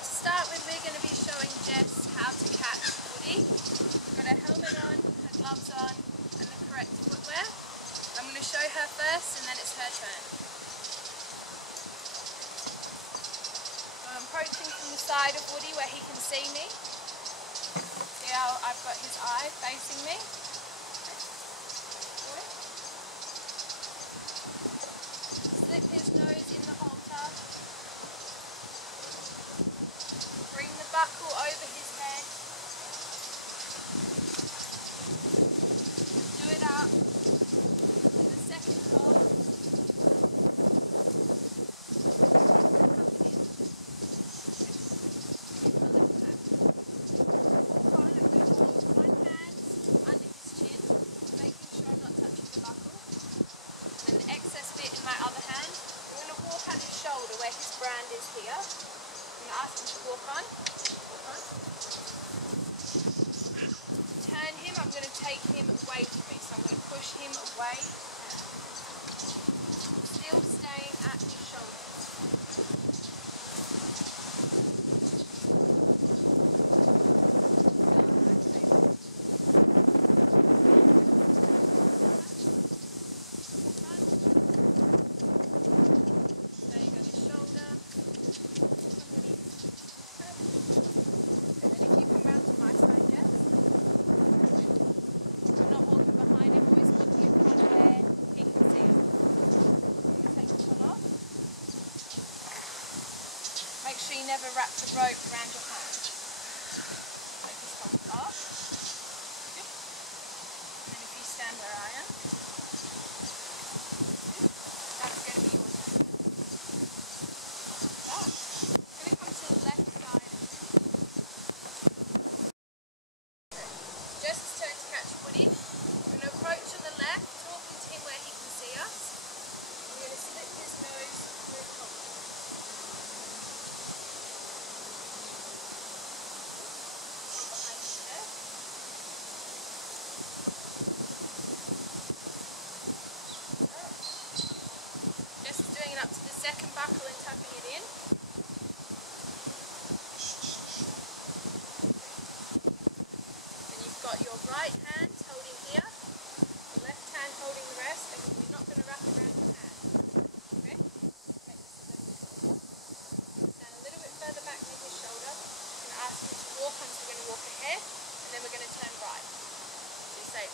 to start with, we're going to be showing Jess how to catch Woody. We've got her helmet on, her gloves on, and the correct footwear. I'm going to show her first and then it's her turn. I'm approaching from the side of Woody where he can see me. See how I've got his eye facing me? Slip his nose in the halter. Bring the buckle over his head. Do it up. Do the second hold. Tuck it in. A little tap. Walk on. I'm going to hold one hand under his chin, making sure I'm not touching the buckle. And then the excess bit in my other hand. I'm going to walk on his shoulder where his brand is here. I'm going to ask him to walk on. Walk on. Turn him, I'm going to take him away from me. So I'm going to push him away. Still staying at his shoulder. Staying on his shoulder. And then if you come round to my side, Jess. I'm not walking behind him, always walking in front where he can see us. I'm going to take this one off. Make sure you never wrap the rope around your hand. Take this one off. Good. And then if you stand where I am. Good. That's going to be your turn. Oh. I'm going to come to the left side. Just his turn to catch Woody. I'm going to approach on the left, talking to him where he can see us. I'm going to slip his nose through the halter. Behind his head. Just doing it up to the second buckle and tucking it in. Then you've got your right hand holding here, the left hand holding the rest, and we're not going to wrap around your hand. Okay? Make this a little bit shorter. Stand a little bit further back near his shoulder. I'm going to ask him to walk on, so we're going to walk ahead, and then we're going to turn right. So you say,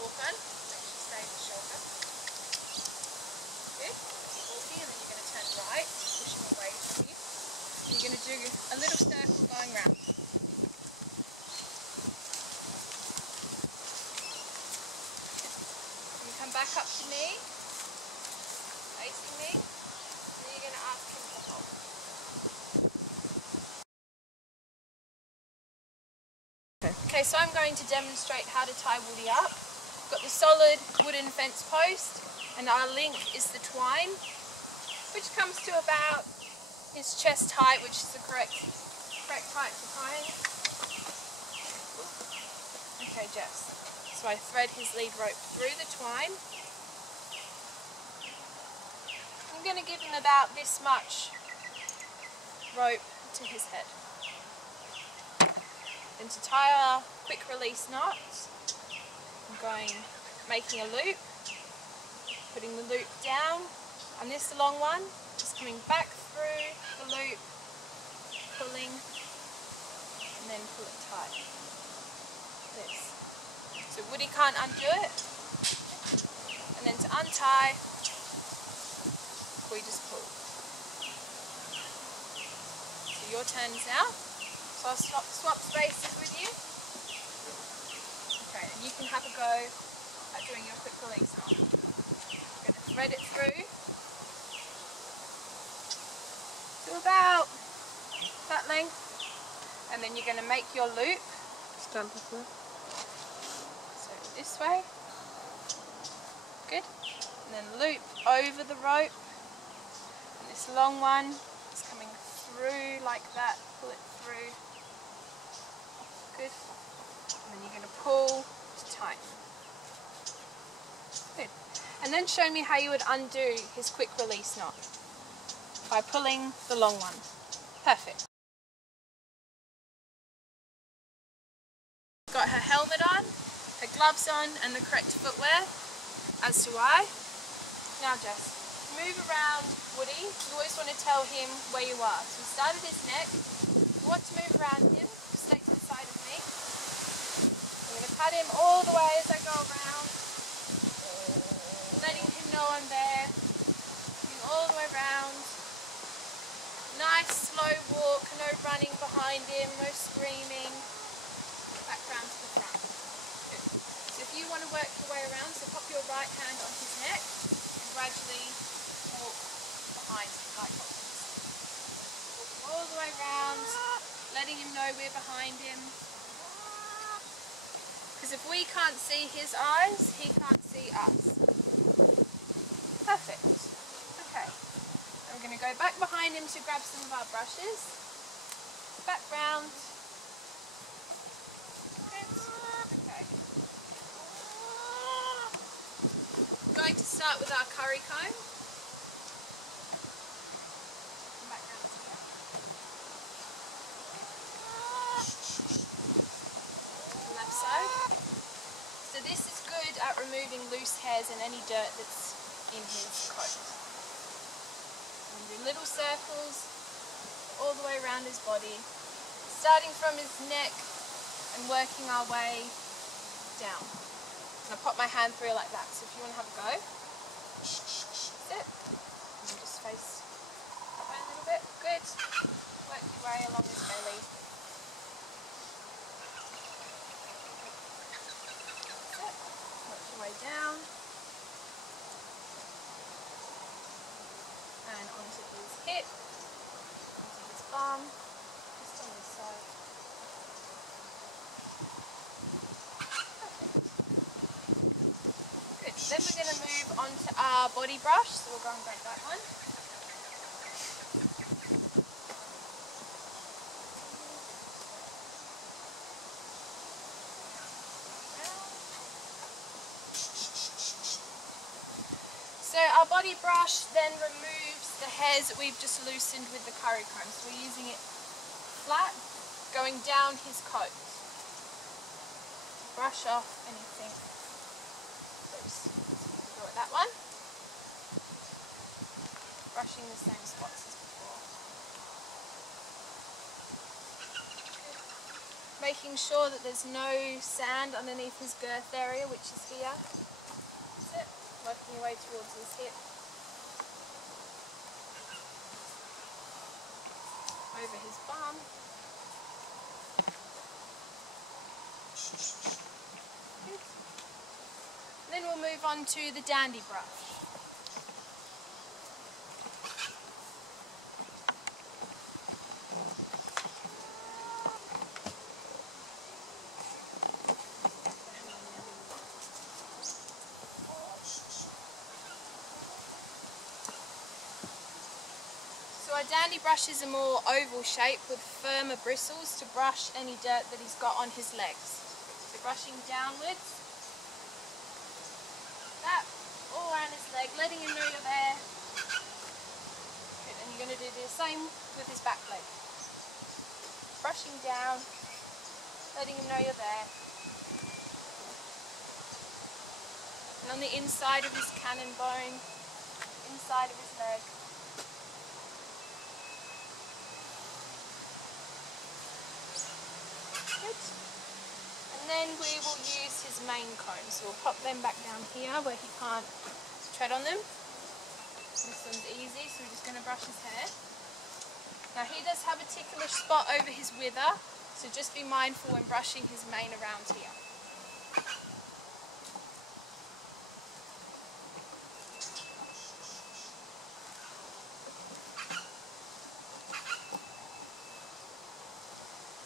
walk on, make sure you stay at the shoulder. Good. Keep walking, and then you're going to turn right, push him away from you. And you're going to do a little circle going round. Come back up to me, facing me, and then you're going to ask him to hold. Okay, so I'm going to demonstrate how to tie Woody up. I've got the solid wooden fence post, and our link is the twine, which comes to about his chest height, which is the correct height for tying. Okay, Jess. So I thread his lead rope through the twine. I'm going to give him about this much rope to his head. And to tie our quick release knots, I'm making a loop, putting the loop down on this long one, just coming back through the loop, pulling, and then pull it tight. This. So Woody can't undo it, and then to untie, we just pull. So your turn is now. So I'll swap spaces with you. Okay, and you can have a go at doing your quick release knot. You're going to thread it through to about that length, and then you're going to make your loop. Stand up there. This way, good, and then loop over the rope, and this long one is coming through like that, pull it through, good, and then you're going to pull to tighten, good, and then show me how you would undo his quick release knot by pulling the long one, perfect. gloves on and the correct footwear, as do I. Now Jess, move around Woody. You always want to tell him where you are. So we started his neck. You want to move around him. Stay to the side of me. I'm going to pat him all the way as I go around, letting him know I'm there. Moving all the way around. Nice slow walk, no running behind him, no screaming. Back round to the front. Good. So if you want to work your way around, so pop your right hand on his neck and gradually walk behind him like this. Walk all the way around, letting him know we're behind him. Because if we can't see his eyes, he can't see us. Perfect. Okay. And we're going to go back behind him to grab some of our brushes. Back round. Good. Okay. We're going to start with our curry comb. Back round here. Left side. So this is good at removing loose hairs and any dirt that's in his coat. And do little circles all the way around his body, starting from his neck and working our way down. And I'll pop my hand through like that, so if you want to have a go. That's it. And just face that way a little bit. Good. Work your way along his belly. Way down and onto his hip, onto his bum, just on this side. Perfect. Good. Then we're going to move on to our body brush, so we'll go and grab that one. So our body brush then removes the hairs that we've just loosened with the curry comb. So we're using it flat, going down his coat. Brush off anything loose. So we'll do it that one. Brushing the same spots as before. Making sure that there's no sand underneath his girth area, which is here. That's it. Working your way towards his hip. Over his bum. Good. Then we'll move on to the dandy brush. So our dandy brushes are more oval shaped with firmer bristles to brush any dirt that he's got on his legs. So brushing downwards, that all around his leg, letting him know you're there. Good. And you're going to do the same with his back leg. Brushing down, letting him know you're there. And on the inside of his cannon bone, inside of his leg. Good. And then we will use his mane comb. So we'll pop them back down here where he can't tread on them. This one's easy, so we're just going to brush his hair. Now he does have a ticklish spot over his wither, so just be mindful when brushing his mane around here.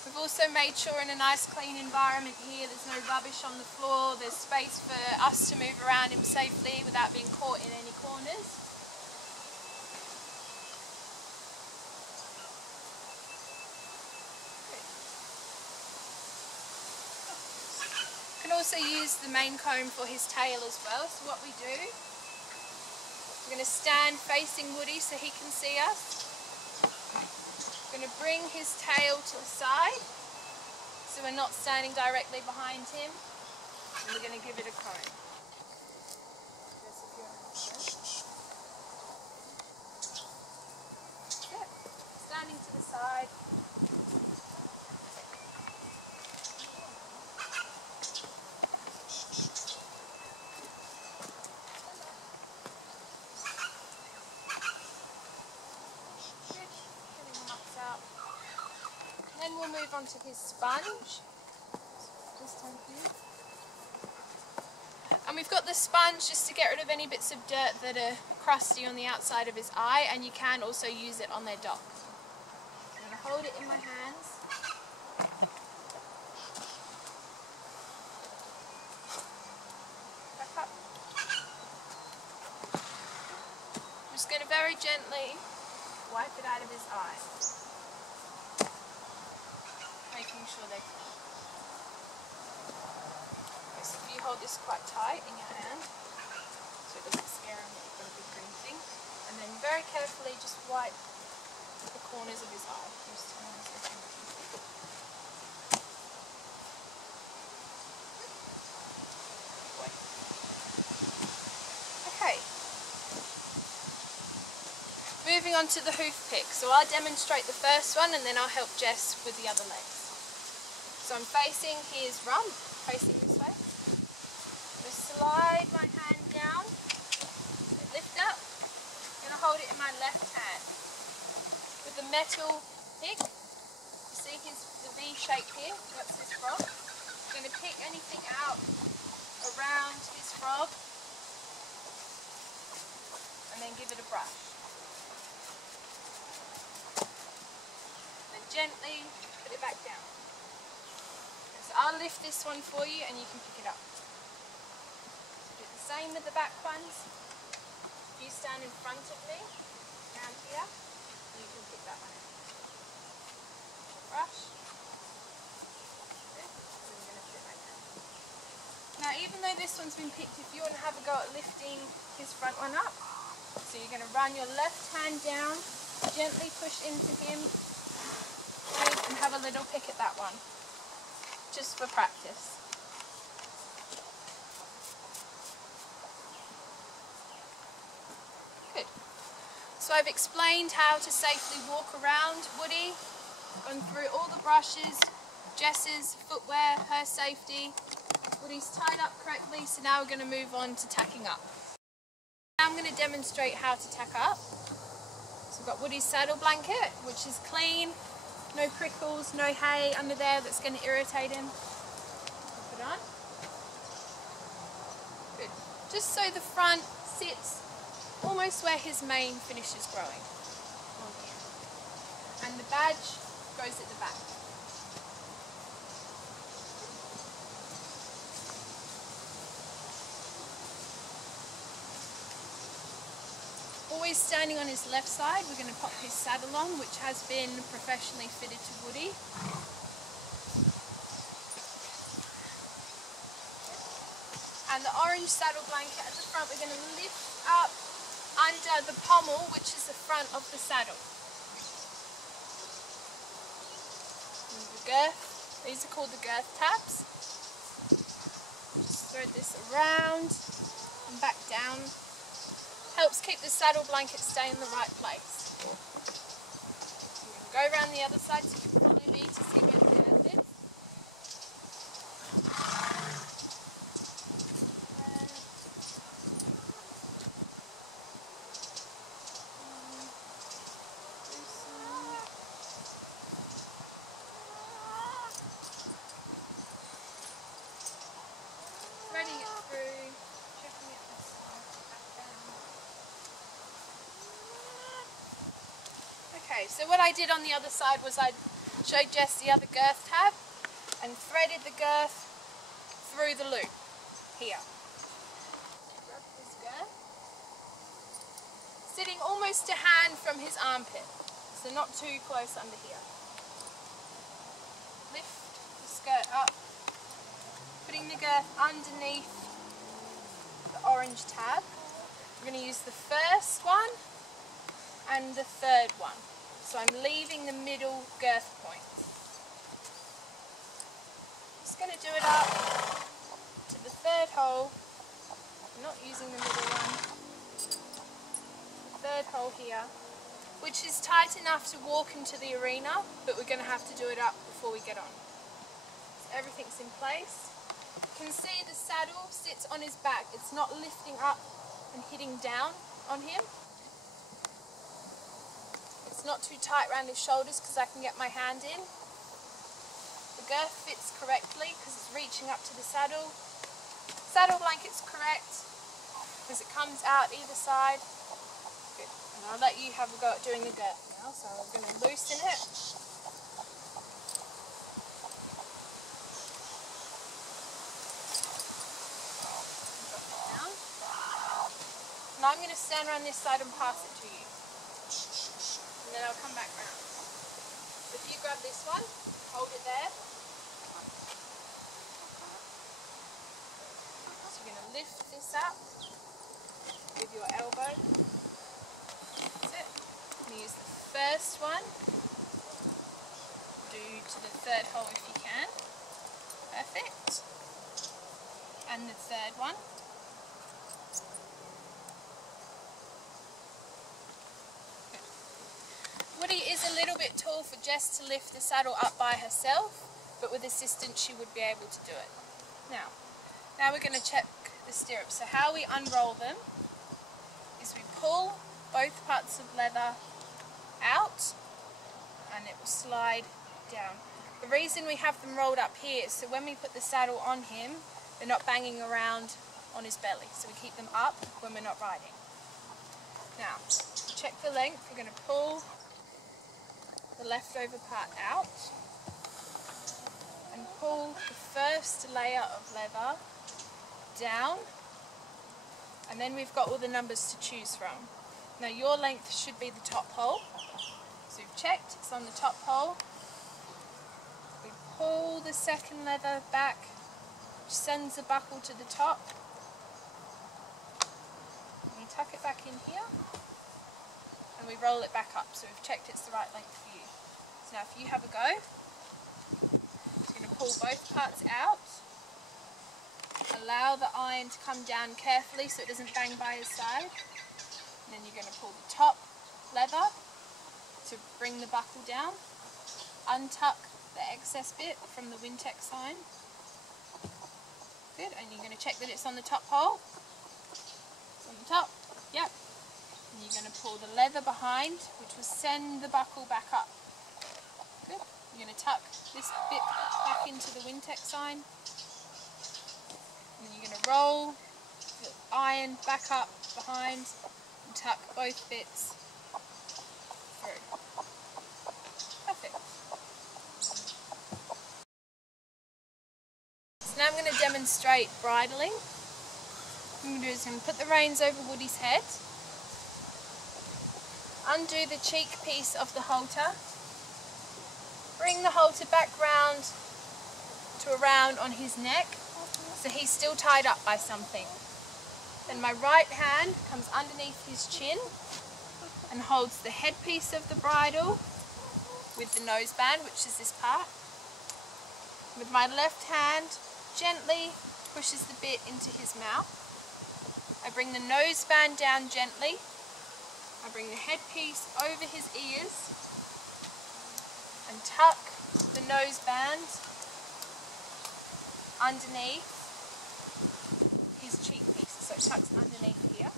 We've also made sure in a nice clean environment here there's no rubbish on the floor, there's space for us to move around him safely without being caught in any corners. You can also use the mane comb for his tail as well. So what we do, we're going to stand facing Woody so he can see us. We're going to bring his tail to the side so we're not standing directly behind him. And we're going to give it a comb. Good. Standing to the side. Then we'll move on to his sponge. And we've got the sponge just to get rid of any bits of dirt that are crusty on the outside of his eye, and you can also use it on their dog. I'm going to hold it in my hands. Back up. I'm just going to very gently wipe it out of his eye. Making sure they're clean. Okay, so if you hold this quite tight in your hand, so it doesn't scare him that you've got a big green thing, and then very carefully just wipe the corners of his eye. Just turn this so you can see. Okay. Moving on to the hoof pick. So I'll demonstrate the first one and then I'll help Jess with the other legs. So I'm facing his rump, facing this way. I'm going to slide my hand down, lift up. I'm going to hold it in my left hand. With the metal pick, you see the V shape here, that's his frog. I'm going to pick anything out around his frog and then give it a brush. Then gently put it back down. I'll lift this one for you and you can pick it up. So do the same with the back ones. If you stand in front of me, down here, you can pick that one up. Brush. Good. And I'm going to put it right down. Now even though this one's been picked, if you want to have a go at lifting his front one up, so you're going to run your left hand down, gently push into him, and have a little pick at that one. Just for practice. Good. So I've explained how to safely walk around Woody, gone through all the brushes, Jess's footwear, her safety. Woody's tied up correctly, so now we're going to move on to tacking up. Now I'm going to demonstrate how to tack up. So we've got Woody's saddle blanket, which is clean. No prickles, no hay under there that's going to irritate him. Put it on. Good. Just so the front sits almost where his mane finishes growing. And the badge goes at the back. Always standing on his left side, we're going to pop his saddle on, which has been professionally fitted to Woody. And the orange saddle blanket at the front, we're going to lift up under the pommel, which is the front of the saddle. And the girth, these are called the girth tabs. Just thread this around and back down. Helps keep the saddle blanket stay in the right place. Go around the other side so you can follow me to see where the girth is. Threading it through, checking it this side, back down. Okay, so what I did on the other side was I showed Jess the other girth tab and threaded the girth through the loop here. Grab this girth, sitting almost a hand from his armpit, so not too close under here. Lift the skirt up, putting the girth underneath the orange tab. We're going to use the first one and the third one. So I'm leaving the middle girth point. Just going to do it up to the third hole, I'm not using the middle one, third hole here, which is tight enough to walk into the arena, but we're going to have to do it up before we get on. So everything's in place. You can see the saddle sits on his back. It's not lifting up and hitting down on him. It's not too tight around his shoulders because I can get my hand in. The girth fits correctly because it's reaching up to the saddle. Saddle blanket's correct as it comes out either side. Good. And I'll let you have a go at doing the girth now. So I'm going to loosen it. Down. And I'm going to stand around this side and pass it to you. And then I'll come back round. So if you grab this one, hold it there. So you're going to lift this up with your elbow. That's it. I'm going to use the first one. Do to the third hole if you can. Perfect. And the third one. Woody is a little bit tall for Jess to lift the saddle up by herself, but with assistance she would be able to do it. Now we're going to check the stirrups. So how we unroll them is we pull both parts of leather out and it will slide down. The reason we have them rolled up here is so when we put the saddle on him, they're not banging around on his belly. So we keep them up when we're not riding. Now, to check the length, we're going to pull the leftover part out and pull the first layer of leather down, and then we've got all the numbers to choose from. Now your length should be the top hole, so we've checked, it's on the top hole. We pull the second leather back, which sends the buckle to the top, and we tuck it back in here and we roll it back up, so we've checked it's the right length for you. So now if you have a go, you're going to pull both parts out, allow the iron to come down carefully so it doesn't bang by his side, and then you're going to pull the top leather to bring the buckle down, untuck the excess bit from the Wintex sign. Good, and you're going to check that it's on the top hole. It's on the top, yep. And you're going to pull the leather behind, which will send the buckle back up. Good. You're going to tuck this bit back into the Wintex sign. And then you're going to roll the iron back up behind and tuck both bits through. Perfect. So now I'm going to demonstrate bridling. What I'm going to do is I'm going to put the reins over Woody's head. Undo the cheek piece of the halter, bring the halter back round to around on his neck so he's still tied up by something. Then my right hand comes underneath his chin and holds the headpiece of the bridle with the noseband, which is this part. With my left hand gently pushes the bit into his mouth. I bring the noseband down gently. I bring the headpiece over his ears and tuck the noseband underneath his cheek pieces, so it tucks underneath here.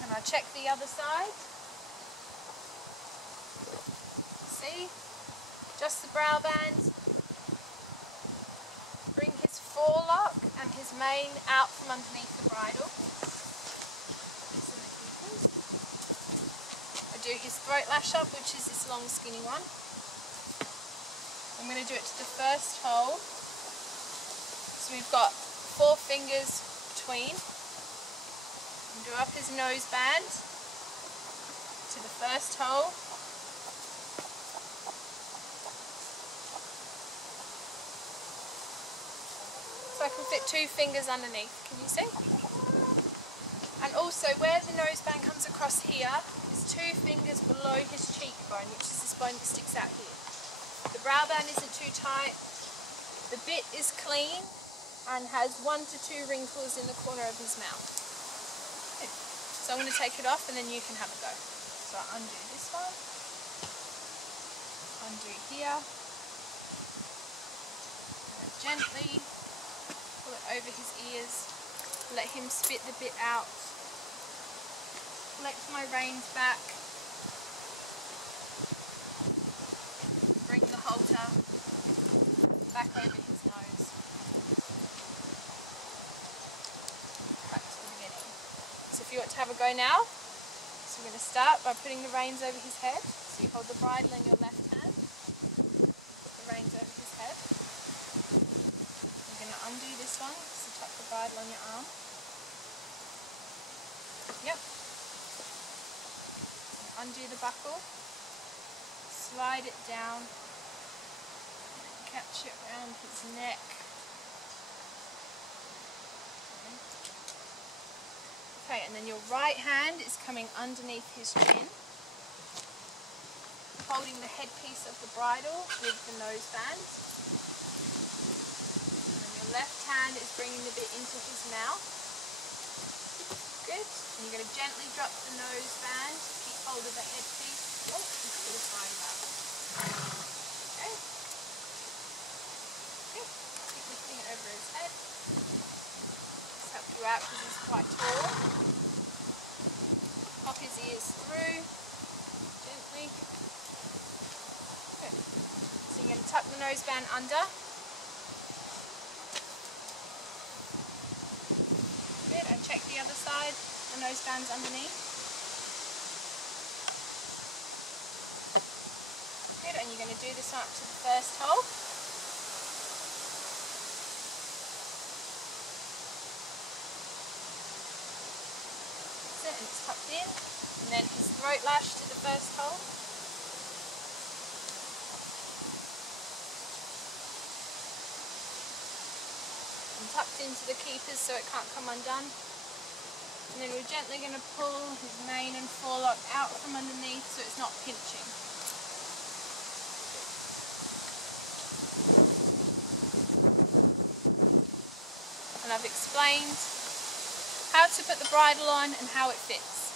And I check the other side. See? Just the brow band. Bring his forelock and his mane out from underneath the bridle. Do his throat lash up, which is this long skinny one. I'm going to do it to the first hole. So we've got 4 fingers between. And do up his noseband to the first hole. So I can fit 2 fingers underneath, can you see? And also where the noseband comes across here, 2 fingers below his cheekbone, which is this bone that sticks out here. The brow band isn't too tight, the bit is clean, and has 1 to 2 wrinkles in the corner of his mouth. Good. So I'm going to take it off and then you can have a go. So I undo this one, undo here, and gently pull it over his ears, let him spit the bit out, collect my reins back, bring the halter back over his nose, back to the beginning. So if you want to have a go now, so we're going to start by putting the reins over his head. So you hold the bridle in your left hand, put the reins over his head. You're going to undo this one, so tuck the bridle on your arm. Yep. Undo the buckle, slide it down, catch it around his neck. Okay, and then your right hand is coming underneath his chin, holding the headpiece of the bridle with the noseband. And then your left hand is bringing the bit into his mouth. Good. And you're going to gently drop the noseband, keep hold of the headpiece. Oh, just put a side back. Okay. Good. Keep lifting it over his head. Just help you out because he's quite tall. Pop his ears through, gently. Good. So you're going to tuck the noseband under. Good, and check the other side, the noseband's underneath. Good, and you're going to do this up to the first hole. And it's tucked in, and then his throat lash to the first hole. And tucked into the keepers so it can't come undone. And then we're gently going to pull his mane and forelock out from underneath so it's not pinching. And I've explained how to put the bridle on and how it fits.